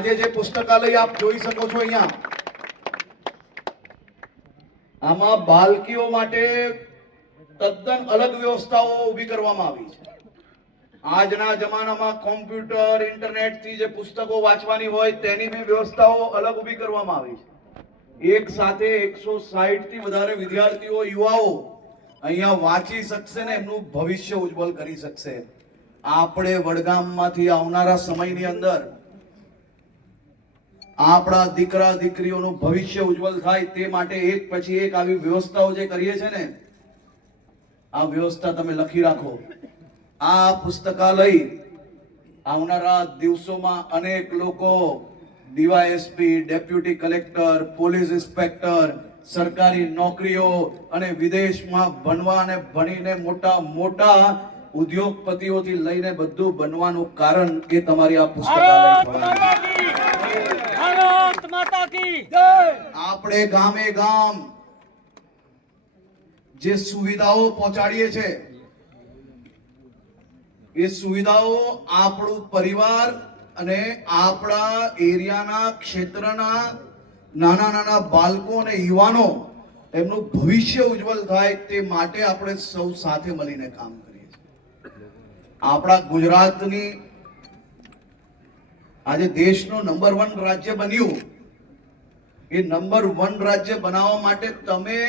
આજે જે પુસ્તકાલય આપ જોઈ શકો છો અહીંયા, આમાં બાળકીઓ માટે તદ્દન અલગ વ્યવસ્થાઓ ઊભી કરવામાં આવી છે. આજના જમાનામાં કોમ્પ્યુટર ઇન્ટરનેટ થી જે પુસ્તકો વાંચવાની હોય તેની મેં વ્યવસ્થાઓ અલગ ઊભી કરવામાં આવી છે. એક સાથે 160 થી વધારે વિદ્યાર્થીઓ યુવાઓ અહીંયા વાંચી શકશે ને એમનું ભવિષ્ય ઉજ્જવળ કરી શકશે. આપણે વડગામમાંથી આવનારા સમયની અંદર આપણા દીકરા દીકરીઓનું ભવિષ્ય ઉજ્જવળ થાય તે માટે એક પછી એક આવી વ્યવસ્થાઓ જે કરીએ છે ને, આ વ્યવસ્થા તમે લખી રાખો. આ પુસ્તકાલય આવનારા દિવસોમાં અનેક લોકો DYSP, deputy collector, police inspector, સરકારી નોકરીઓ અને વિદેશમાં ભણવા અને ભણીને મોટા મોટા ઉદ્યોગપતિઓથી લઈને બધું બનવાનું કારણ કે તમારી આ પુસ્તકાલય. આપણે ગામે ગામ જે સુવિધાઓ પહોંચાડીએ છે એ સુવિધાઓ આપણું પરિવાર અને આપણા એરિયાના ક્ષેત્રના નાના નાના બાળકો અને યુવાનો એમનું ભવિષ્ય ઉજ્જવળ થાય તે માટે આપણે સૌ સાથે મળીને કામ કરીએ છીએ. આપણા ગુજરાતની આજે દેશનું નંબર 1 રાજ્ય બન્યું. એ નંબર 1 રાજ્ય બનાવવા માટે તમે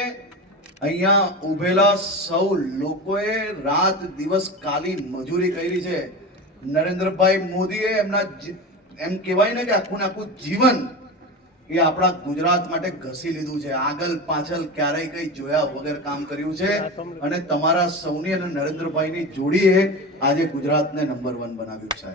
અહીંયા ઉભેલા સૌ લોકોએ રાત દિવસ કાલી મજૂરી કરી છે. નરેન્દ્રભાઈ મોદીએ એમના એમ કહેવાય ને કે આખું આખું જીવન એ આપણા ગુજરાત માટે ઘસી લીધું છે. આગળ પાછળ ક્યારેય કઈ જોયા વગર કામ કર્યું છે અને તમારા સૌની અને નરેન્દ્રભાઈની જોડીએ આજે ગુજરાતને નંબર 1 બનાવ્યું છે.